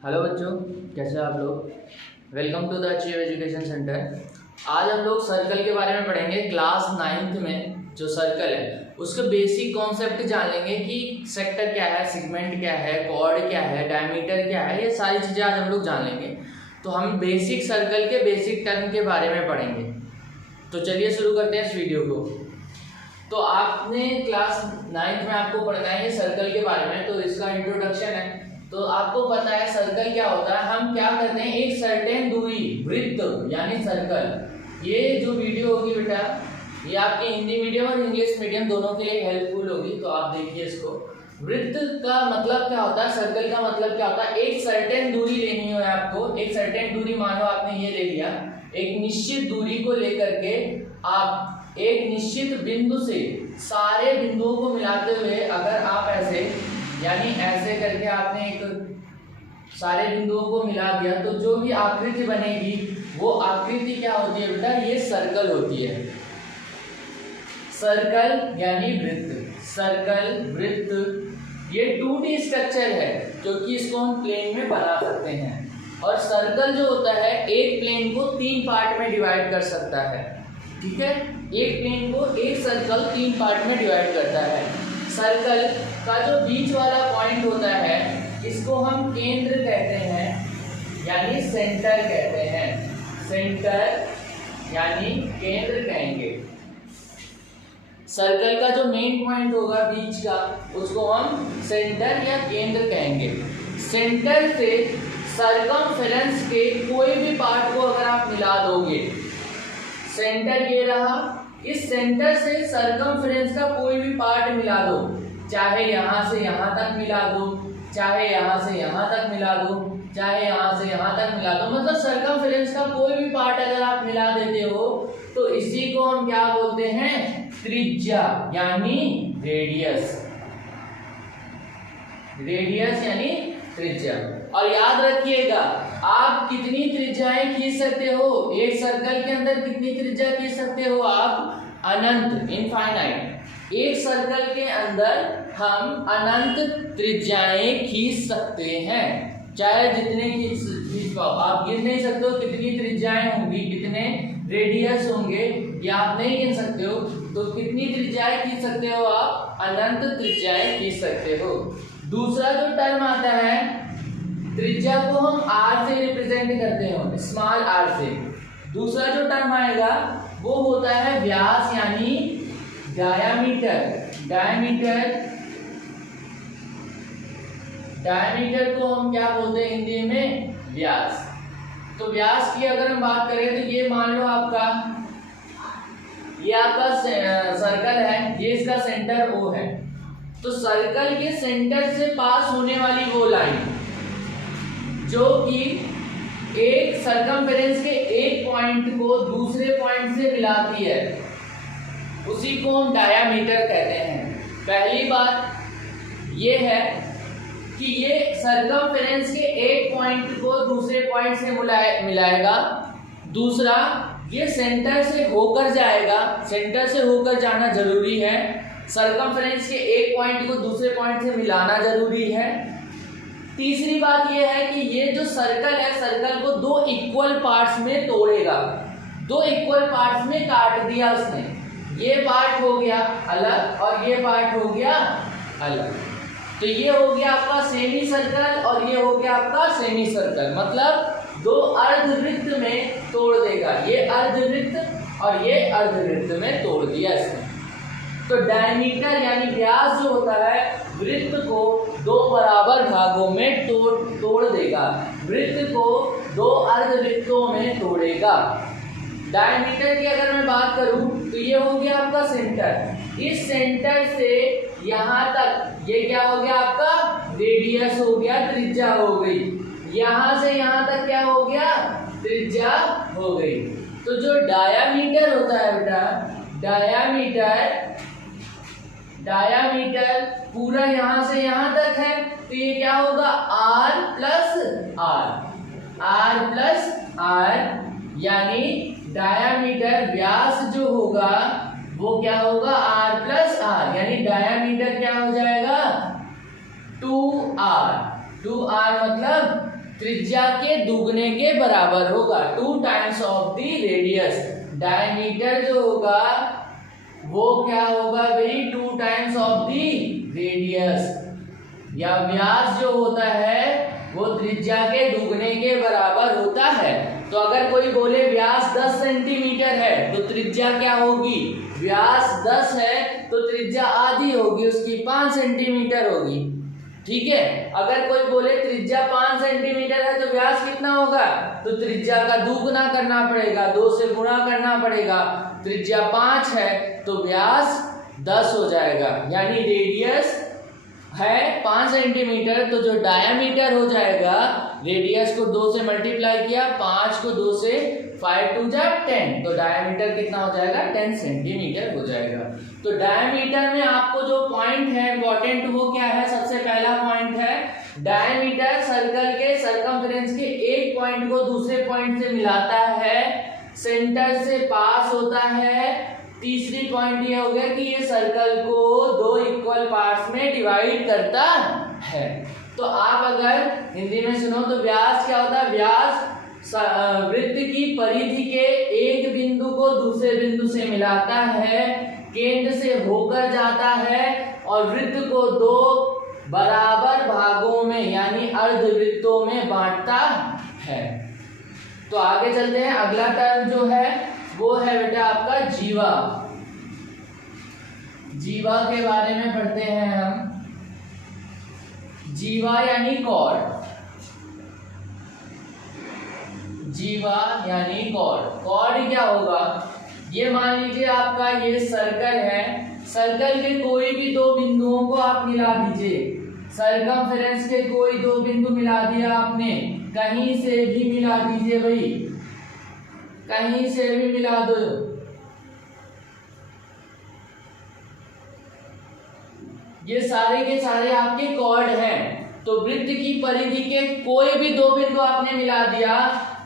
Hello बच्चों, कैसे हैं आप लोग। Welcome to the Achieve Education Centre. आज हम लोग सर्कल के बारे में पढ़ेंगे। क्लास 9th में जो सर्कल है उसके बेसिक कॉन्सेप्ट जान लेंगे कि सेक्टर क्या है, सेगमेंट क्या है, कॉर्ड क्या है, डायमीटर क्या है, ये सारी चीज़ें आज हम लोग जान लेंगे। तो हम बेसिक सर्कल के बेसिक टर्म के बारे में पढ़ेंगे। तो चलिए शुरू करते हैं इस वीडियो को। तो आपने क्लास 9th में आपको पढ़ना है ये सर्कल के बारे में, तो इसका इंट्रोडक्शन है। तो आपको पता है सर्कल क्या होता है। हम क्या करते हैं, एक सर्टेन दूरी, वृत्त यानी सर्कल। ये जो वीडियो होगी बेटा, ये आपके हिंदी मीडियम और इंग्लिश मीडियम दोनों के लिए हेल्पफुल होगी, तो आप देखिए इसको। वृत्त का मतलब क्या होता है, सर्कल का मतलब क्या होता है, एक सर्टेन दूरी लेनी है आपको। एक सर्टेन दूरी, मानो आपने ये ले लिया, एक निश्चित दूरी को लेकर के आप एक निश्चित बिंदु से सारे बिंदुओं को मिलाते हुए, अगर आप ऐसे यानी ऐसे करके आपने एक सारे बिंदुओं को मिला दिया, तो जो भी आकृति बनेगी वो आकृति क्या होती है बेटा, ये सर्कल होती है। सर्कल यानी वृत्त। सर्कल, वृत्त, ये 2D स्ट्रक्चर है क्योंकि इसको हम प्लेन में बना सकते हैं। और सर्कल जो होता है एक प्लेन को 3 पार्ट में डिवाइड कर सकता है। ठीक है, एक प्लेन को एक सर्कल 3 पार्ट में डिवाइड करता है। सर्कल का जो बीच वाला पॉइंट होता है इसको हम केंद्र कहते हैं, यानी सेंटर कहते हैं। सेंटर यानी केंद्र कहेंगे। सर्कल का जो मेन पॉइंट होगा बीच का, उसको हम सेंटर या केंद्र कहेंगे। सेंटर से सर्कमफेरेंस के कोई भी पार्ट को अगर आप मिला दोगे, सेंटर ये रहा, इस सेंटर से सर्कमफेरेंस का कोई भी पार्ट मिला दो, चाहे यहां से यहां तक मिला दो, चाहे यहां से यहां तक मिला दो, चाहे यहां से यहां तक मिला दो, मतलब सर्कमफेरेंस का कोई भी पार्ट अगर आप मिला देते हो तो इसी को हम क्या बोलते हैं, त्रिज्या यानी रेडियस। रेडियस यानी त्रिज्या। और याद रखिएगा, आप कितनी त्रिज्याएं खींच सकते हो एक सर्कल के अंदर, कितनी त्रिज्या खींच सकते हो आप, अनंत, इनफाइनाइट। एक सर्कल के अंदर हम अनंत त्रिज्याएं खींच सकते हैं, चाहे जितने खींच पाओ। आप गिन नहीं सकते हो कितनी त्रिज्याएं होंगी, कितने रेडियस होंगे, या आप नहीं गिन सकते हो। तो कितनी त्रिज्याएं खींच सकते हो आप, अनंत त्रिज्याएं खींच सकते हो। दूसरा जो टर्म आता है, त्रिज्या को हम r से रिप्रेजेंट करते हैं, स्मॉल r से। दूसरा जो टर्म आएगा वो होता है व्यास यानी डायामीटर। डायामीटर को हम क्या बोलते हैं हिंदी में, व्यास। तो व्यास की अगर हम बात करें तो ये मान लो आपका, ये आपका सर्कल है, ये इसका सेंटर O है। तो सर्कल के सेंटर से पास होने वाली वो लाइन जो कि एक सर्कमफेरेंस के एक पॉइंट को दूसरे पॉइंट से मिलाती है, उसी को हम डायामीटर कहते हैं। पहली बात ये है कि ये सर्कमफेरेंस के एक पॉइंट को दूसरे पॉइंट से मिलाएगा। दूसरा, ये सेंटर से होकर जाएगा, सेंटर से होकर जाना जरूरी है। सर्कमफेरेंस के एक पॉइंट को दूसरे पॉइंट से मिलाना जरूरी है। तीसरी बात यह है कि ये जो सर्कल है, सर्कल को 2 इक्वल पार्ट्स में तोड़ेगा। 2 इक्वल पार्ट्स में काट दिया उसने, ये पार्ट हो गया अलग और ये पार्ट हो गया अलग। तो ये हो गया आपका सेमी सर्कल और ये हो गया आपका सेमी सर्कल, मतलब 2 अर्धवृत्त में तोड़ देगा। ये अर्धवृत्त और ये अर्धवृत्त में तोड़ दिया इसने। तो डायमीटर यानी व्यास जो होता है, वृत्त को 2 बराबर भागों में तोड़ देगा, वृत्त को 2 अर्धवृत्तों में तोड़ेगा। डायमीटर की अगर मैं बात करूं तो ये हो गया आपका सेंटर। इस सेंटर से यहाँ तक ये क्या हो गया आपका, रेडियस हो गया, त्रिज्या हो गई। यहाँ से यहाँ तक क्या हो गया, त्रिज्या हो गई। तो जो डायामीटर होता है बेटा, डायामीटर पूरा यहाँ से यहाँ तक है, तो ये क्या होगा, r प्लस r, यानी डायामीटर व्यास जो होगा वो क्या होगा, r प्लस r, यानी डायामीटर क्या हो जाएगा, 2r। 2r मतलब त्रिज्या के दुगने के बराबर होगा, 2 times of the radius. Diameter जो होगा वो क्या होगा भाई, 2 टाइम्स ऑफ द रेडियस, या व्यास जो होता है वो त्रिज्या के दुगने के बराबर होता है। तो अगर कोई बोले व्यास 10 सेंटीमीटर है तो त्रिज्या क्या होगी, व्यास 10 है तो त्रिज्या आधी होगी उसकी, 5 सेंटीमीटर होगी। ठीक है, अगर कोई बोले त्रिज्या 5 सेंटीमीटर है तो व्यास कितना होगा, तो त्रिज्या का दुगुना करना पड़ेगा, 2 से गुणा करना पड़ेगा। त्रिज्या 5 है तो व्यास 10 हो जाएगा, यानी रेडियस है 5 सेंटीमीटर, तो जो डायामीटर हो जाएगा, रेडियस को 2 से मल्टीप्लाई किया, 5 को 2 से 5 2 जा 10, तो डायामीटर कितना हो जाएगा, 10 सेंटीमीटर हो जाएगा। तो डायामीटर में आपको जो पॉइंट है इंपॉर्टेंट वो क्या है, सबसे पहला पॉइंट है डायामीटर सर्कल के सरकमफ्रेंस के एक पॉइंट को दूसरे पॉइंट से मिलाता है, सेंटर से पास होता है। तीसरी पॉइंट ये हो गया कि ये सर्कल को 2 इक्वल पार्ट्स में डिवाइड करता है। तो आप अगर हिंदी में सुनो तो व्यास क्या होता है, व्यास वृत्त की परिधि के एक बिंदु को दूसरे बिंदु से मिलाता है, केंद्र से होकर जाता है और वृत्त को 2 बराबर भागों में यानी अर्धवृत्तों में बांटता है। तो आगे चलते हैं, अगला टर्म जो है वो है बेटा आपका जीवा। जीवा के बारे में पढ़ते हैं हम। जीवा यानी कॉर्ड, जीवा यानी कॉर्ड। कॉर्ड क्या होगा, ये मान लीजिए आपका ये सर्कल है, सर्कल के कोई भी 2 बिंदुओं को आप मिला दीजिए, सरकमफ्रेंस के कोई 2 बिंदु मिला दिया आपने, कहीं से भी मिला दीजिए भाई, कहीं से भी मिला दो। ये सारे के सारे आपके कॉर्ड हैं। तो वृत्त की परिधि के कोई भी 2 बिंदु आपने मिला दिया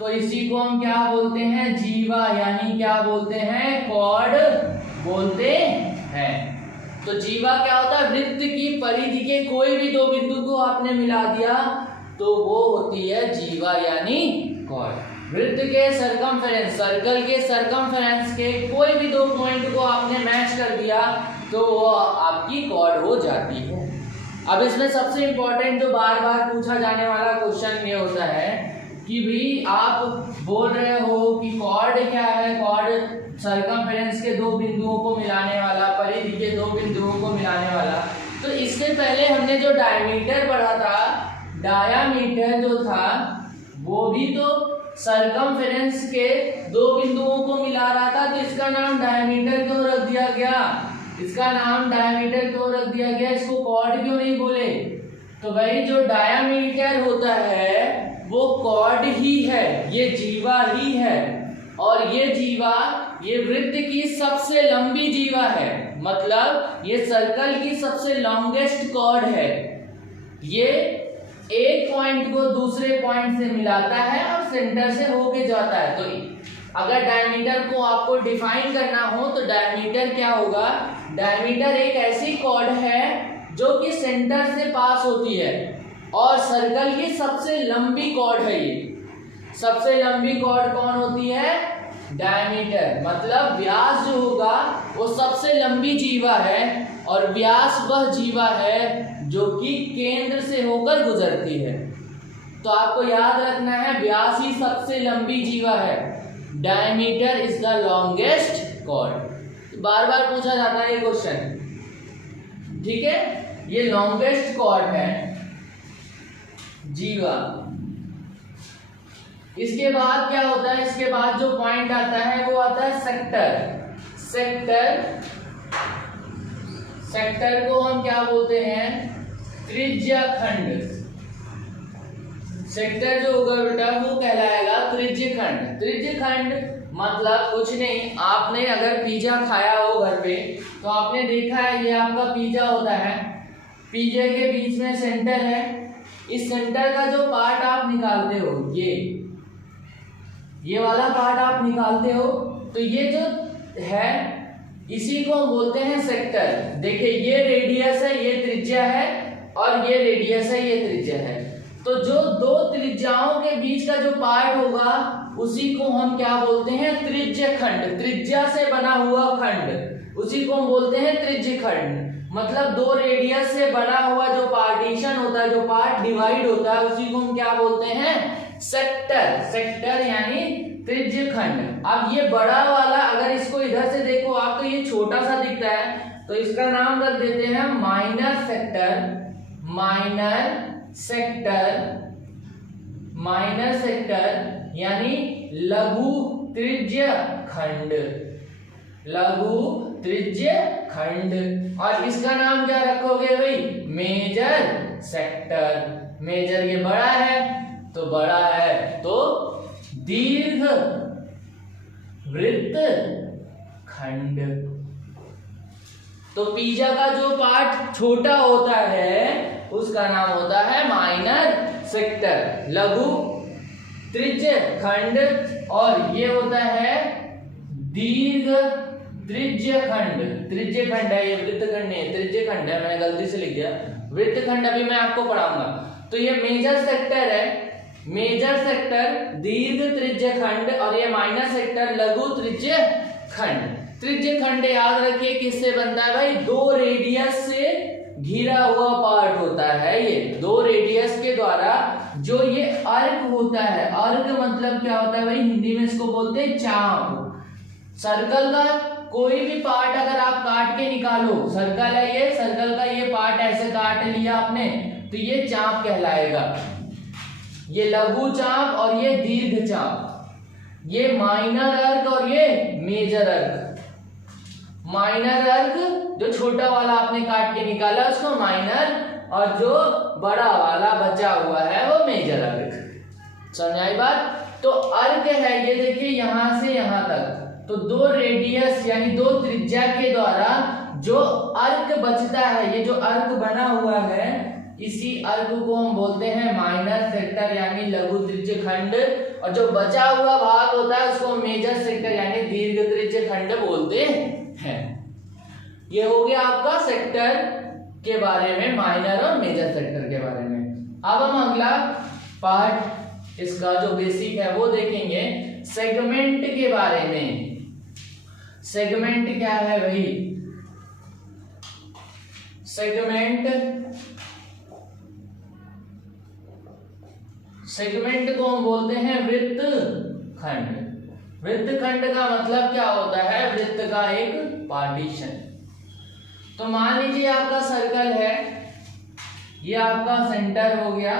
तो इसी को हम क्या बोलते हैं, जीवा, यानी क्या बोलते हैं, कॉर्ड बोलते हैं। तो जीवा क्या होता है, वृत्त की परिधि के कोई भी 2 बिंदु को आपने मिला दिया तो वो होती है जीवा यानी कॉर्ड। वृत्त के सरकमफ्रेंस, सर्कल के सरकमफ्रेंस के कोई भी 2 पॉइंट को आपने मैच कर दिया तो वो आपकी कॉर्ड हो जाती है। अब इसमें सबसे इंपॉर्टेंट जो बार बार पूछा जाने वाला क्वेश्चन ये होता है कि भाई आप बोल रहे हो कि कॉर्ड क्या है, कॉर्ड सरकमफ्रेंस के 2 बिंदुओं को मिलाने वाला, परिधि के 2 बिंदुओं को मिलाने वाला। तो इससे पहले हमने जो डायमीटर पढ़ा था, डायामीटर जो था वो भी तो सरकमफ्रेंस के 2 बिंदुओं को मिला रहा था, तो इसका नाम डायमीटर क्यों रख दिया गया, इसका नाम डायमीटर क्यों रख दिया गया, इसको कॉर्ड क्यों नहीं बोले। तो भाई जो डायमीटर होता है वो कॉर्ड ही है, ये जीवा ही है, और ये जीवा ये वृत्त की सबसे लंबी जीवा है, मतलब ये सर्कल की सबसे लॉन्गेस्ट कॉर्ड है। ये एक पॉइंट को दूसरे पॉइंट से मिलाता है और सेंटर से होके जाता है। तो अगर डायमीटर को आपको डिफाइन करना हो तो डायमीटर क्या होगा, डायमीटर एक ऐसी कॉर्ड है जो कि सेंटर से पास होती है और सर्कल की सबसे लंबी कॉर्ड है। ये सबसे लंबी कॉर्ड कौन होती है, डायमीटर, मतलब व्यास जो होगा वो सबसे लंबी जीवा है और व्यास वह जीवा है जो कि केंद्र से होकर गुजरती है। तो आपको याद रखना है व्यास ही सबसे लंबी जीवा है, diameter is the longest chord. बार बार पूछा जाता है ये क्वेश्चन, ठीक है। ये लॉन्गेस्ट कॉर्ड है जीवा। इसके बाद क्या होता है, इसके बाद जो पॉइंट आता है वो आता है सेक्टर। सेक्टर को हम क्या बोलते हैं, त्रिज्या खंड। सेक्टर जो होगा बेटा वो कहलाएगा त्रिज्य खंड। त्रिज्य खंड मतलब कुछ नहीं, आपने अगर पिज्जा खाया हो घर पे तो आपने देखा है ये आपका पिज्जा होता है, पिज्जे के बीच में सेंटर है, इस सेंटर का जो पार्ट आप निकालते हो, ये वाला पार्ट आप निकालते हो, तो ये जो है इसी को बोलते हैं सेक्टर। देखिए ये रेडियस है, ये त्रिज्या है, और ये रेडियस है, ये त्रिज्या है। तो तो जो दो त्रिज्याओं के बीच का जो पार्ट होगा उसी को हम क्या बोलते हैं, त्रिज्य खंड। त्रिज्या से बना हुआ खंड उसी को हम बोलते हैं त्रिज्य खंड। मतलब दो रेडियस से बना हुआ जो पार्टीशन होता है, जो पार्ट डिवाइड होता है, उसी को हम क्या बोलते हैं, सेक्टर। सेक्टर यानी त्रिज्य खंड। अब ये बड़ा वाला अगर इसको इधर से देखो आप तो ये छोटा सा दिखता है, तो इसका नाम रख देते हैं minor sector. Minor sector, minor sector यानी लघु त्रिज्य खंड। लघु त्रिज्य खंड। और इसका नाम क्या रखोगे भाई, मेजर सेक्टर। मेजर ये बड़ा है तो बड़ा है तो दीर्घ वृत्त खंड। तो पिज्जा का जो पार्ट छोटा होता है उसका नाम होता है माइनर सेक्टर, लघु त्रिज्य खंड। और ये होता है दीर्घ त्रिज्य खंड। त्रिज्य खंड है ये, वृत्त खंड नहीं है, त्रिज्य खंड है, मैंने गलती से लिख दिया वृत्त खंड, अभी मैं आपको पढ़ाऊंगा। तो ये मेजर सेक्टर है, मेजर सेक्टर दीर्घ त्रिज्य खंड, और ये माइनर सेक्टर लघु त्रिज्य खंड। त्रिज्य खंड याद रखिए किससे बनता है भाई, दो रेडियस से घिरा हुआ पार्ट होता है। ये दो रेडियस के द्वारा जो ये अर्क होता है, अर्क मतलब क्या होता है भाई, हिंदी में इसको बोलते हैं चाप। सर्कल का कोई भी पार्ट अगर आप काट के निकालो, सर्कल है ये, सर्कल का ये पार्ट ऐसे काट लिया आपने तो ये चाप कहलाएगा। ये लघु चाप और ये दीर्घ चाप, ये माइनर अर्क और ये मेजर अर्क। माइनर अर्क जो छोटा वाला आपने काट के निकाला उसको माइनर, और जो बड़ा वाला बचा हुआ है वो मेजर अर्क। समझाई बात। तो अर्क है ये देखिए यहां से यहां तक, तो दो रेडियस यानी दो त्रिज्या के द्वारा जो अर्क बचता है, ये जो अर्क बना हुआ है इसी अर्क को हम बोलते हैं माइनर सेक्टर यानी लघु त्रिज्य खंड, और जो बचा हुआ भाग होता है उसको मेजर सेक्टर यानी दीर्घ त्रिज्य खंड बोलते हैं। ये हो गया आपका सेक्टर के बारे में, माइनर और मेजर सेक्टर के बारे में। अब हम अगला पार्ट इसका जो बेसिक है वो देखेंगे, सेगमेंट के बारे में। सेगमेंट क्या है भाई, सेगमेंट, सेगमेंट को हम बोलते हैं वृत्त खंड। वृत्त खंड का मतलब क्या होता है, वृत्त का एक पार्टीशन। तो मान लीजिए आपका सर्कल है, ये आपका सेंटर हो गया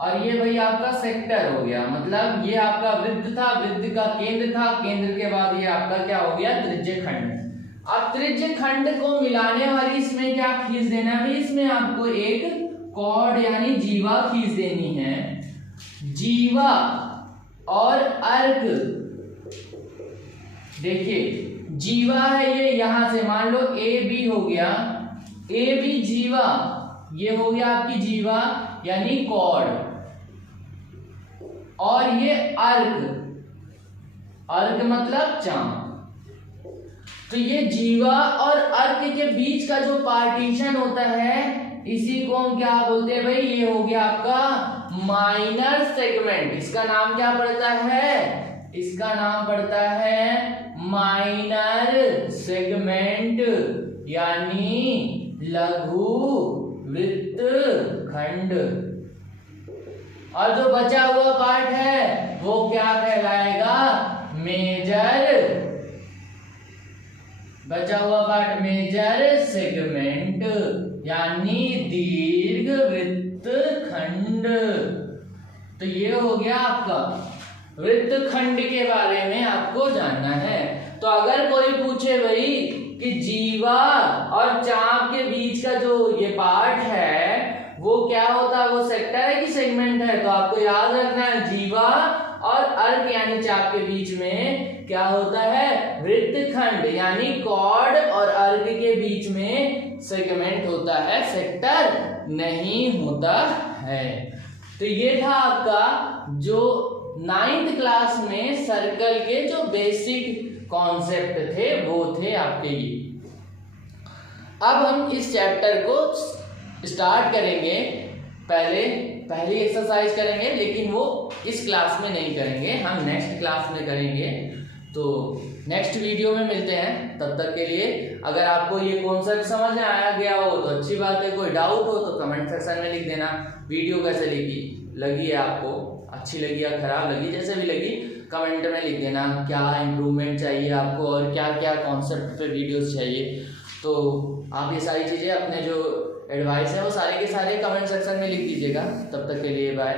और ये भाई आपका सेक्टर हो गया। मतलब ये आपका वृत्त था, वृत्त का केंद्र था, केंद्र के बाद ये आपका क्या हो गया, त्रिज्य खंड। अब त्रिज्य खंड को मिलाने वाली इसमें क्या खींच देना है, इसमें आपको एक कॉर्ड यानी जीवा खींच देनी है। जीवा और अर्क, देखिए जीवा है ये, यहां से मान लो ए बी हो गया, ए बी जीवा, ये हो गया आपकी जीवा यानी कॉर्ड, और ये अर्क, अर्क मतलब चाप। तो ये जीवा और अर्क के बीच का जो पार्टीशन होता है इसी को हम क्या बोलते हैं भाई, ये हो गया आपका माइनर सेगमेंट। इसका नाम क्या पड़ता है, इसका नाम पड़ता है माइनर सेगमेंट यानी लघु वृत्त खंड। और जो बचा हुआ पार्ट है वो क्या कहलाएगा, मेजर, बचा हुआ पार्ट मेजर सेगमेंट यानी दीर्घ वृत्त खंड। तो ये हो गया आपका वृत्त खंड के बारे में आपको जानना है। तो अगर कोई पूछे भाई कि जीवा और चाप के बीच का जो ये पार्ट है वो क्या होता है, वो सेक्टर है कि सेगमेंट है, तो आपको याद रखना है जीवा और अर्क यानी चाप के बीच में क्या होता है, वृत्त खंड यानी कॉर्ड और अर्क के बीच में सेगमेंट होता है, सेक्टर नहीं होता है। तो ये था आपका जो 9th क्लास में सर्कल के जो बेसिक कॉन्सेप्ट थे वो थे आपके ये। अब हम इस चैप्टर को स्टार्ट करेंगे। पहले पहली एक्सरसाइज करेंगे, लेकिन वो इस क्लास में नहीं करेंगे, हम नेक्स्ट क्लास में करेंगे। तो नेक्स्ट वीडियो में मिलते हैं, तब तक के लिए अगर आपको ये कॉन्सेप्ट समझ में आया गया हो तो अच्छी बात है, कोई डाउट हो तो कमेंट सेक्शन में लिख देना। वीडियो कैसे लगी है आपको, अच्छी लगी या खराब लगी, जैसे भी लगी कमेंट में लिख देना, क्या इम्प्रूवमेंट चाहिए आपको और क्या क्या कॉन्सेप्ट पे वीडियोस चाहिए। तो आप ये सारी चीज़ें अपने जो एडवाइस है वो सारे के सारे कमेंट सेक्शन में लिख दीजिएगा। तब तक के लिए बाय।